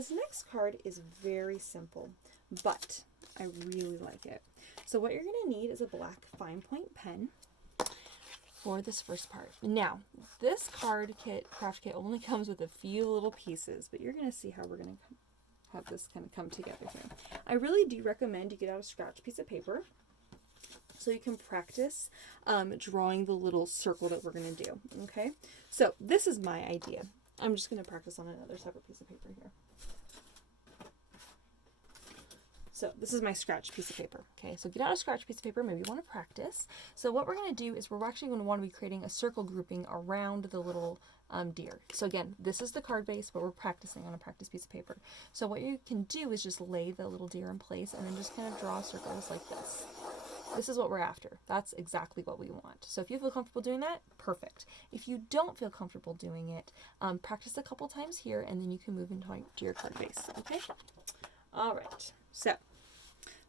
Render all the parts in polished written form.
This next card is very simple, but I really like it. So what you're going to need is a black fine point pen for this first part. Now, this craft kit only comes with a few little pieces, but you're going to see how we're going to have this kind of come together here. I really do recommend you get out a scratch piece of paper so you can practice drawing the little circle that we're going to do, okay? So this is my idea. I'm just going to practice on another separate piece of paper here. So this is my scratch piece of paper, okay? So get out a scratch piece of paper, maybe you want to practice. So what we're going to do is we're actually going to want to be creating a circle grouping around the little deer. So again, this is the card base, but we're practicing on a practice piece of paper. So what you can do is just lay the little deer in place and then just kind of draw circles like this. This is what we're after. That's exactly what we want. So if you feel comfortable doing that, perfect. If you don't feel comfortable doing it, practice a couple times here and then you can move into your card base, okay? All right, so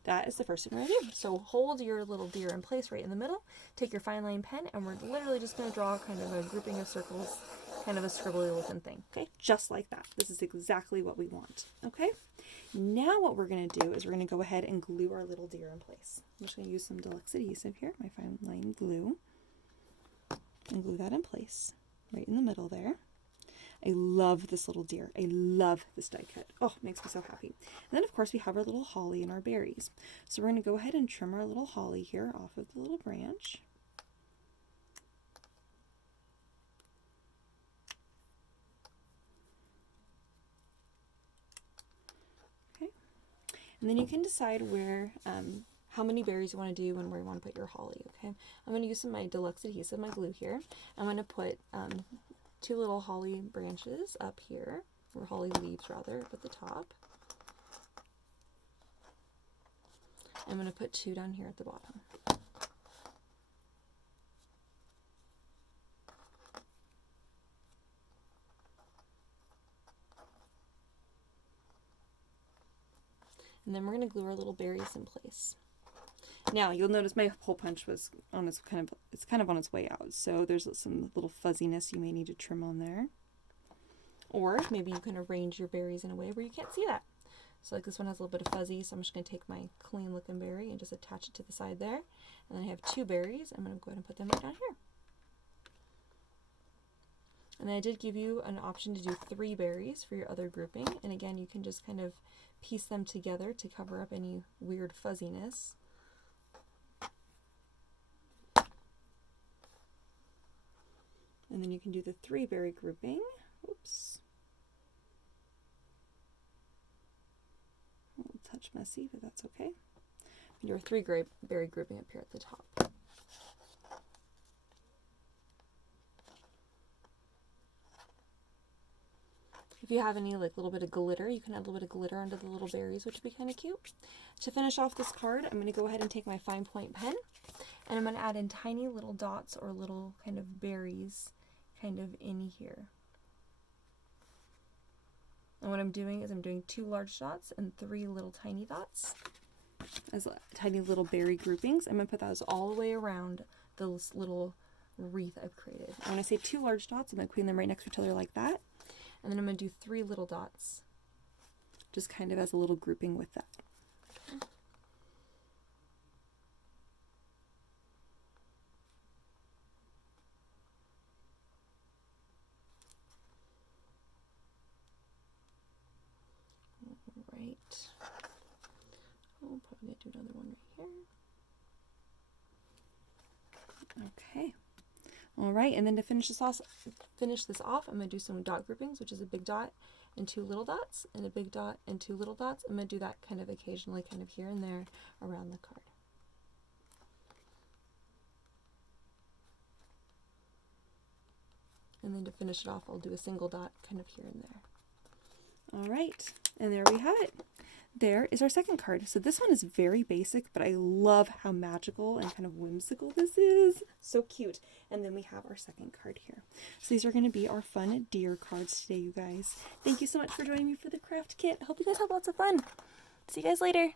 that is the first thing we're going to do. So hold your little deer in place right in the middle, take your fine line pen, and we're literally just going to draw kind of a grouping of circles, kind of a scribbly looking thing, okay? Just like that. This is exactly what we want, okay? Now what we're going to do is we're going to go ahead and glue our little deer in place. I'm just going to use some Deluxe adhesive here, my fine line glue, and glue that in place right in the middle there. I love this little deer. I love this die cut. Oh, it makes me so happy. And then, of course, we have our little holly and our berries. So we're going to go ahead and trim our little holly here off of the little branch. Okay. And then you can decide where, how many berries you want to do and where you want to put your holly, okay? I'm going to use some of my Deluxe adhesive, my glue here. I'm going to put 2 little holly branches up here, or holly leaves rather, up at the top. I'm going to put 2 down here at the bottom. And then we're going to glue our little berries in place. Now you'll notice my hole punch was on its kind of on its way out, so there's some little fuzziness you may need to trim on there. Or maybe you can arrange your berries in a way where you can't see that. So like this one has a little bit of fuzzy, so I'm just going to take my clean looking berry and just attach it to the side there. And then I have 2 berries. I'm going to go ahead and put them right down here. And then I did give you an option to do 3 berries for your other grouping. And again, you can just kind of piece them together to cover up any weird fuzziness. And then you can do the 3 berry grouping. Oops. A little touch messy, but that's okay. Your 3 berry grouping up here at the top. If you have any like little bit of glitter, you can add a little bit of glitter under the little berries, which would be kind of cute. To finish off this card, I'm going to go ahead and take my fine point pen, and I'm going to add in tiny little dots or little kind of berries kind of in here. And what I'm doing is I'm doing 2 large dots and 3 little tiny dots as tiny little berry groupings. I'm going to put those all the way around this little wreath I've created. When I say 2 large dots, I'm going to queen them right next to each other like that. And then I'm going to do 3 little dots just kind of as a little grouping with that. Right. Oh, probably going to do another one right here. Okay. All right, and then to finish this off, I'm going to do some dot groupings, which is a big dot and 2 little dots, and a big dot and 2 little dots. I'm going to do that kind of occasionally, kind of here and there around the card. And then to finish it off, I'll do a single dot kind of here and there. All right, and there we have it. There is our second card. So this one is very basic, but I love how magical and kind of whimsical this is. So cute. And then we have our second card here. So these are going to be our fun deer cards today, you guys. Thank you so much for joining me for the craft kit. I hope you guys have lots of fun. See you guys later.